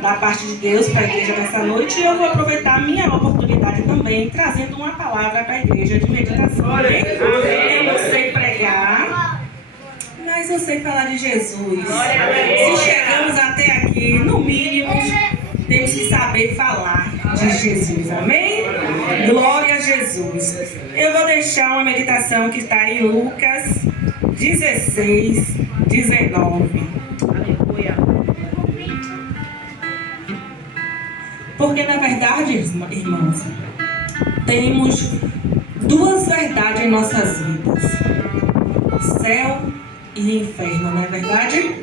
da parte de Deus para a igreja nessa noite, e eu vou aproveitar a minha oportunidade também, trazendo uma palavra para a igreja de meditação. Amém? Eu não sei pregar, mas eu sei falar de Jesus. Se chegamos até aqui, no mínimo, temos que saber falar de Jesus. Amém? Glória a Jesus. Eu vou deixar uma meditação que está em Lucas 16, 19. Aleluia. Porque na verdade, irmãos, temos duas verdades em nossas vidas: céu e inferno, não é verdade?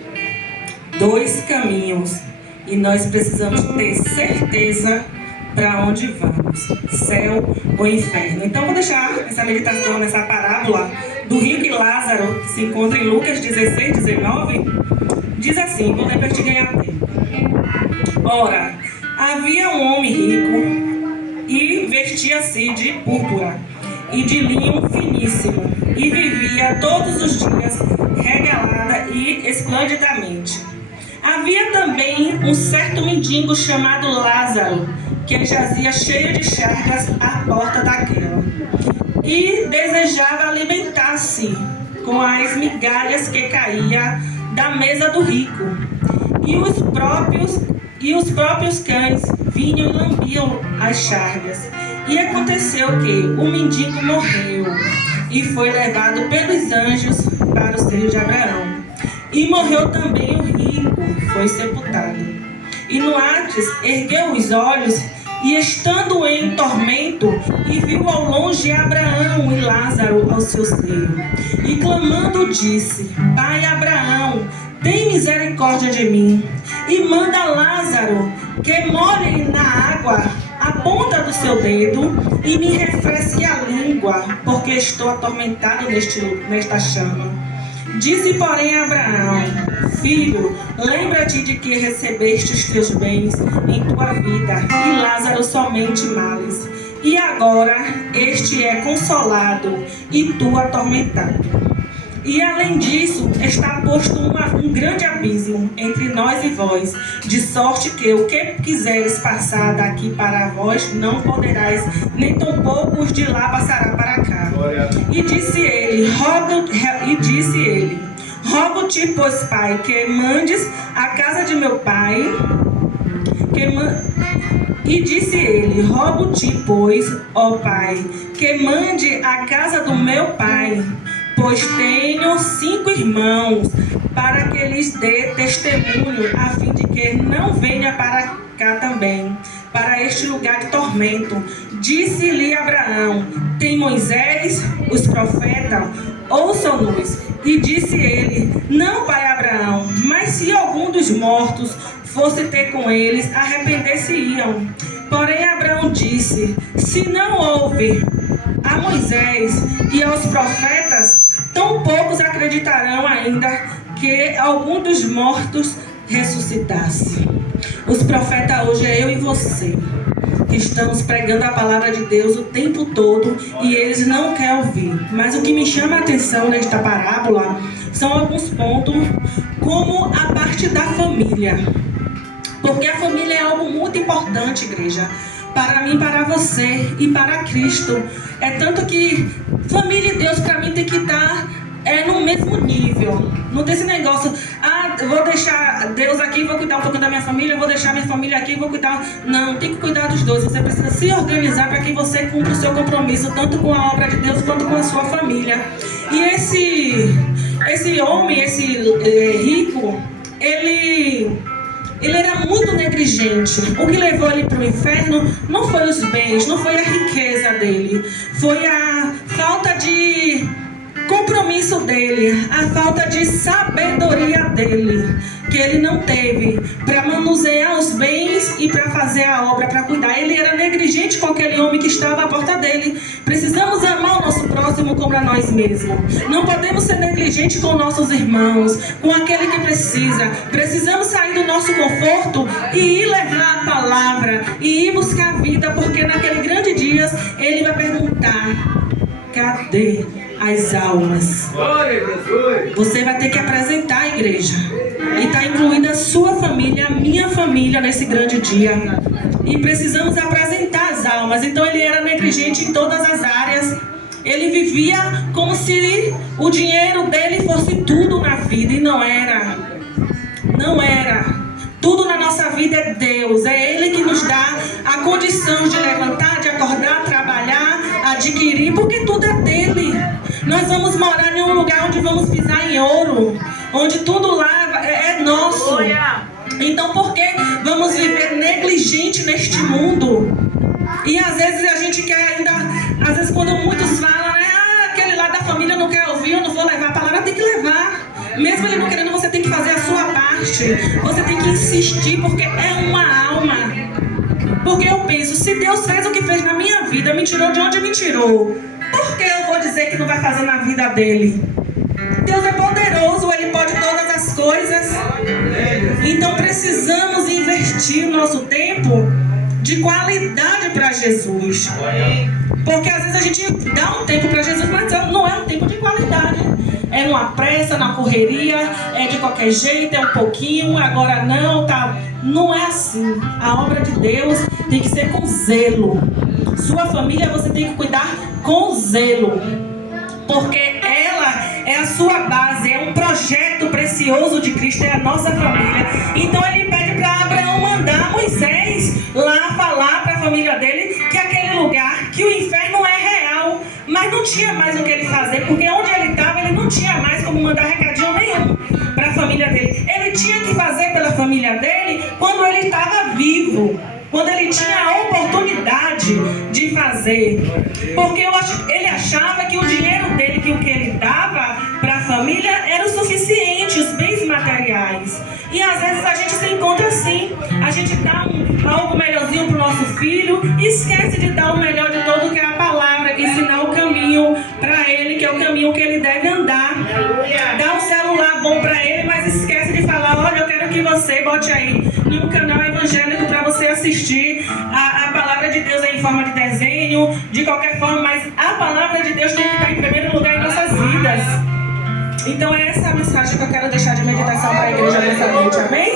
Dois caminhos, e nós precisamos ter certeza para onde vamos, céu ou inferno. Então vou deixar essa meditação nessa parábola do rico e Lázaro, que se encontra em Lucas 16, 19. Diz assim, vou ler para te ganhar tempo. Ora, havia um homem rico e vestia-se de púrpura e de linho finíssimo, e vivia todos os dias regalada e esplendidamente. Havia também um certo mendigo chamado Lázaro, que jazia cheio de chagas à porta daquela, e desejava alimentar-se com as migalhas que caía da mesa do rico. E os próprios cães vinham e lambiam as chagas. E aconteceu que o mendigo morreu e foi levado pelos anjos para o seio de Abraão. E morreu também o rico, foi sepultado. E no Hades ergueu os olhos, e estando em tormento, e viu ao longe Abraão e Lázaro ao seu seio. E clamando disse: Pai Abraão, tem misericórdia de mim, e manda Lázaro que molhe na água a ponta do seu dedo e me refresque a língua, porque estou atormentado nesta chama. Disse, porém, Abraão: Filho, lembra-te de que recebeste os teus bens em tua vida, e Lázaro somente males. E agora este é consolado, e tu atormentado. E além disso, está posto um grande abismo entre nós e vós, de sorte que o que quiseres passar daqui para vós, não poderás, nem tampouco os de lá passará para cá. E disse ele, rogo-te, pois, Pai, que mandes a casa de meu pai, E disse ele, rogo-te, pois, ó Pai, que mande a casa do meu pai, pois tenho 5 irmãos, para que lhes dê testemunho, a fim de que não venha para cá também, para este lugar de tormento. Disse-lhe Abraão: tem Moisés, os profetas, ouçam-nos. E disse ele: não, pai Abraão, mas se algum dos mortos fosse ter com eles, arrepender-se-iam. Porém Abraão disse: se não houve a Moisés e aos profetas, tão poucos acreditarão ainda que algum dos mortos ressuscitasse. Os profetas hoje é eu e você, que estamos pregando a palavra de Deus o tempo todo e eles não querem ouvir. Mas o que me chama a atenção nesta parábola são alguns pontos, como a parte da família. Porque a família é algo muito importante, igreja, para mim, para você e para Cristo. É tanto que família e Deus para mim tem que estar no mesmo nível. Não tem esse negócio, eu vou deixar Deus aqui, vou cuidar um pouco da minha família, eu vou deixar minha família aqui, vou cuidar. Não, tem que cuidar dos dois. Você precisa se organizar para que você cumpra o seu compromisso, tanto com a obra de Deus quanto com a sua família. E esse homem, esse rico, ele era muito negligente. O que levou ele para o inferno não foi os bens, não foi a riqueza dele, foi a falta de compromisso dele, a falta de sabedoria dele, que ele não teve para manusear os bens e para fazer a obra, para cuidar. Ele era negligente com aquele homem que estava à porta dele. Precisamos amar o nosso próximo como a nós mesmos. Não podemos ser negligentes com nossos irmãos, com aquele que precisa. Precisamos sair do nosso conforto e ir levar a palavra, e ir buscar a vida, porque naquele grande dia ele vai perguntar: cadê as almas? Você vai ter que apresentar a igreja. E está incluída a sua família, a minha família nesse grande dia. E precisamos apresentar as almas. Então ele era negligente em todas as áreas. Ele vivia como se o dinheiro dele fosse tudo na vida. E não era. Não era. Tudo na nossa vida é Deus. É Ele que nos dá a condição de levantar, de acordar, trabalhar, adquirir. Porque tudo é dele. Nós vamos morar em um lugar onde vamos pisar em ouro. Onde tudo lá é nosso. Então por que vamos viver negligente neste mundo? E às vezes a gente quer ainda, às vezes quando muitos falam, né, aquele lá da família não quer ouvir, eu não vou levar a palavra, tem que levar. Mesmo ele não querendo, você tem que fazer a sua parte. Você tem que insistir, porque é uma alma. Porque eu penso, se Deus fez o que fez na minha vida, me tirou de onde me tirou, por que eu vou dizer que não vai fazer na vida dele? Deus é poderoso, Ele pode todas as coisas. Então precisamos investir o nosso tempo de qualidade para Jesus. Porque às vezes a gente dá um tempo para Jesus, mas não é um tempo de qualidade. É numa pressa, na correria, é de qualquer jeito, é um pouquinho, agora não, tá. Não é assim. A obra de Deus tem que ser com zelo. Sua família você tem que cuidar com zelo. Porque ela é a sua base, é um projeto precioso de Cristo, é a nossa família. Então ele pede para Abraão mandar Moisés lá falar para a família dele que aquele lugar, que o inferno é real. Mas não tinha mais o que ele fazer, porque onde ele estava, ele não tinha mais como mandar recadinho nenhum para a família dele. Ele tinha que fazer pela família dele quando ele estava vivo. Quando ele tinha a oportunidade de fazer. Porque ele achava que o dinheiro dele, que o que ele dava para a família era o suficiente, os bens materiais. E às vezes a gente se encontra assim. A gente dá algo melhorzinho para o nosso filho e esquece de dar o melhor de todo, que é a palavra, ensinar o caminho para ele, que é o caminho que ele deve andar. Dá um celular bom para ele, mas esquece de falar, olha, eu quero que você bote aí num canal evangélico para você assistir a palavra de Deus em forma de desenho, de qualquer forma, mas a palavra de Deus tem que estar em primeiro lugar em nossas vidas. Então é essa a mensagem que eu quero deixar de meditação para a igreja nessa noite, amém?